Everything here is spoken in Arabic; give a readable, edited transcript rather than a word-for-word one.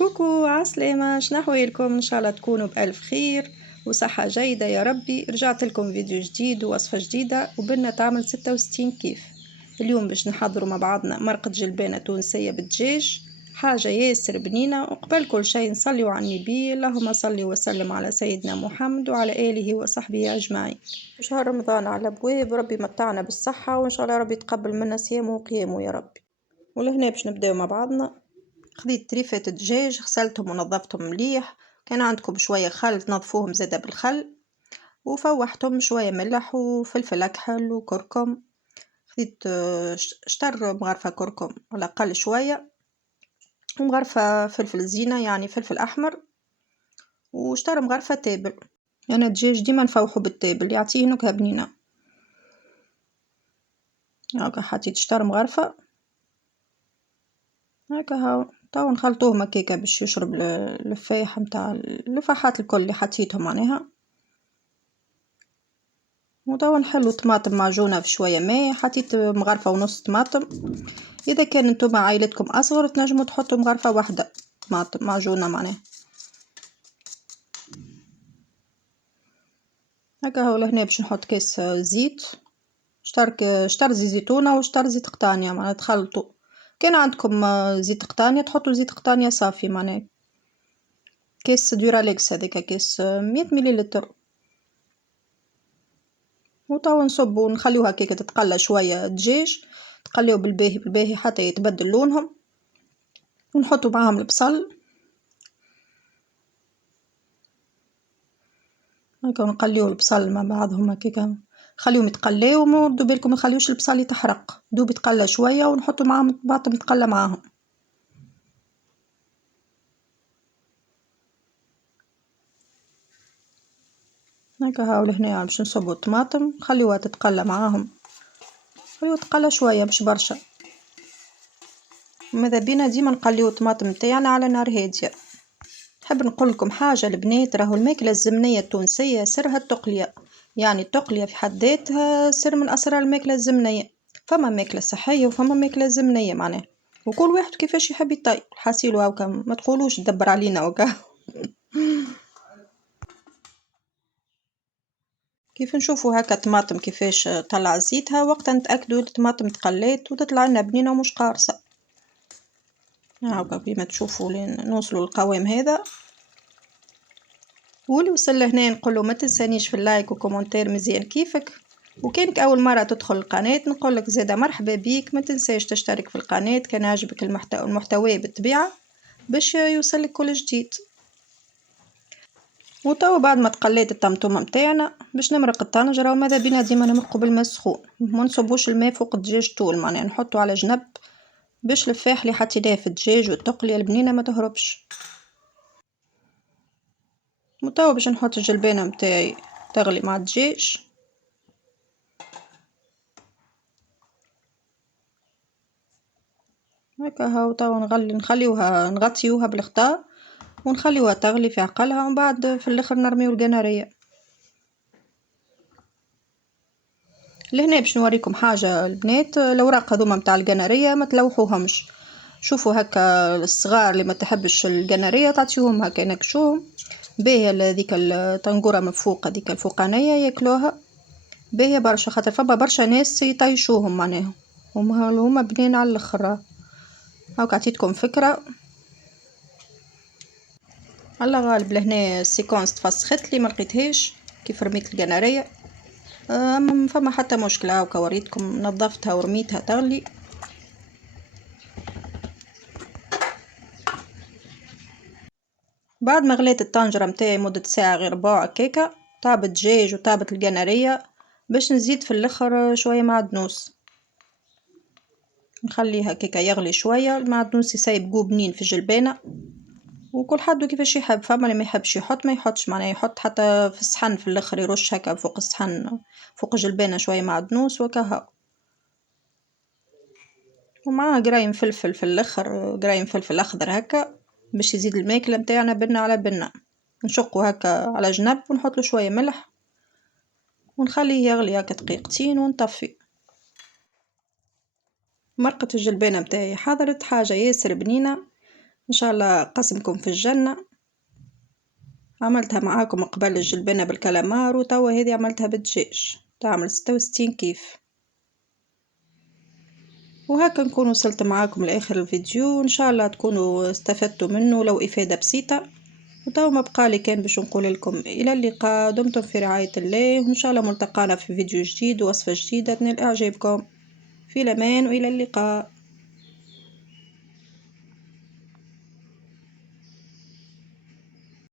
كوكو عسلامة، شنو أحوالكم؟ إن شاء الله تكونوا بألف خير وصحة جيدة يا ربي. رجعت لكم فيديو جديد ووصفة جديدة وبنا تعمل 66 كيف. اليوم باش نحضروا مع بعضنا مرقة جلبانة تونسية بالدجاج، حاجة ياسر بنينة. وقبل كل شيء نصليوا على النبي، اللهم صل وسلم على سيدنا محمد وعلى آله وصحبه أجمعين. شهر رمضان على أبواب، ربي متعنا بالصحة وإن شاء الله ربي يتقبل منا صيامه وقيامه يا ربي. ولهنا باش نبداو مع بعضنا. خذيت تريفات دجاج، غسلتهم ونظفتهم مليح. كان عندكم شوية خل تنظفوهم زادا بالخل، وفوحتهم شوية ملح وفلفل أكحل وكركم. خذيت شطر مغرفة كركم على الأقل شوية، ومغرفة فلفل زينة يعني فلفل أحمر، وشطر مغرفة تابل. أنا الدجاج ديما نفوحو بالتابل يعطيه نكهة بنينة. هاكا حطيت شطر مغرفة هاكا هاو. تو نخلطوهم هكاكا باش يشرب الفايح متاع الفاحات الكل اللي حطيتهم معناها. وتوا نحلو طماطم معجونة في شوية ماء، حطيت مغرفة ونص طماطم. إذا كان نتوما عائلتكم أصغر تنجموا تحطوا مغرفة واحدة طماطم معجونة معناها. هكا هو لهنا باش نحط كاس زيت، شطر زيت زيتونة وشطر زيت قطانية معناها تخلطوا. كان عندكم زيت قطانية تحطوا زيت قطانية صافي معناها. كاس ديوراليكس هذاك كاس 100 مليلتر. وتوا نصبو ونخليوها هكاكا تتقلى شوية دجاج، تقليو بالباهي بالباهي حتى يتبدل لونهم. ونحطو معاهم البصل هكا، ونقليو البصل مع بعضهم هكاكا، خليهم يتقلاو وردوا بالكم مخليوش البصل يتحرق، دوب يتقلى شوية ونحطو معاهم الطماطم تتقلى معاهم. هكا هاو لهنا باش نصبو الطماطم نخليوها تتقلى معاهم، خليوها تتقلى شوية مش برشا. ماذا بينا ديما نقليو الطماطم تاعنا على نار هادية. نحب نقول لكم حاجة البنات، راهو الماكلة الزمنية التونسية سرها التقلية، يعني التقلية في حد ذاتها سر من أسرار الماكلة الزمنية. فما ماكلة صحية وفما ماكلة زمنية معناها، وكل واحد كيفاش يحب يطيب حاسيلو هاكا، ما تقولوش دبر علينا هاكا. كيف نشوفوا هكا طماطم كيفاش طلع زيتها، وقتا نتأكدوا الطماطم تقلات وتطلع لنا بنينة ومش قارصة. هاكا كيما تشوفوا لين نوصلوا للقوام هذا. واللي وصل لهنا نقوله ما تنسانيش في اللايك وكومنتير مزيان كيفك. وكانك اول مره تدخل القناه نقولك زاده مرحبا بيك، ما تنساش تشترك في القناه كان عجبك المحتوى بالطبيعه باش يوصلك كل جديد. وتوا بعد ما تقليت الطماطم متاعنا باش نمرق الطنجره، وماذا بينا ديما نمرقو بالماء السخون، ما نصبوش الماء فوق الدجاج طول معناها نحطو على جنب باش الفاح اللي حطيناه في الدجاج والتقليه البنينه ما تهربش. وتوا باش نحط الجلبانه متاعي تغلي مع الدجاج. هكا هاو توا نخليوها نغطيوها بالغطاء ونخليوها تغلي في عقلها، ومن بعد في الاخر نرميو القنارية. لهنا باش نوريكم حاجة البنات، الاوراق هذوما متاع القنارية ما تلوحوهمش. شوفوا هكا الصغار اللي ما تحبش القنارية تعطيوهم هكا ينكشوهم باهية. هذيك الطنجورة من فوق هذيك الفوقانية ياكلوها باهية برشا، خاطر فما برشا ناس يطيشوهم معناها هما بنين على الاخر. هاك عطيتكم فكرة. الله غالب لهنا السيكونس تفسخت لي ما لقيتهاش كيف رميت القنارية. فما حتى مشكلة، هاكا وريتكم نظفتها ورميتها تغلي. بعد ما غليت الطنجرة متاعي مدة ساعة غير ربع هكاكا، طاب الدجاج وطابت القنارية، باش نزيد في الاخر شوية معدنوس نخليه هكاكا يغلي شوية. المعدنوس يسيب جو بنين في الجلبانة، وكل حد كيفاش يحب. فما اللي ما يحبش يحط ما يحطش معناها، يحط حتى في الصحن في الاخر يرش هكا فوق الصحن فوق الجلبانة شوية معدنوس وكهو. ومعاه قرايم فلفل في الاخر، قرايم فلفل اخضر هكا باش يزيد الماكلة متاعنا بنة على بنة. نشقه هكا على جنب ونحط له شوية ملح ونخليه يغلي هكا دقيقتين ونطفي. مرقة الجلبانة متاعي حضرت، حاجة ياسر بنينة. إن شاء الله قسمكم في الجنة. عملتها معاكم قبل الجلبنة بالكالامار، وتوا هذه عملتها بالدجاج، تعمل 66 كيف. وهكا نكون وصلت معاكم لآخر الفيديو، إن شاء الله تكونوا استفدتوا منه لو إفادة بسيطة. وتوا ما بقالي كان باش نقول لكم إلى اللقاء، دمتم في رعاية الله، وإن شاء الله ملتقانا في فيديو جديد ووصفة جديدة تنال إعجابكم. في الأمان وإلى اللقاء.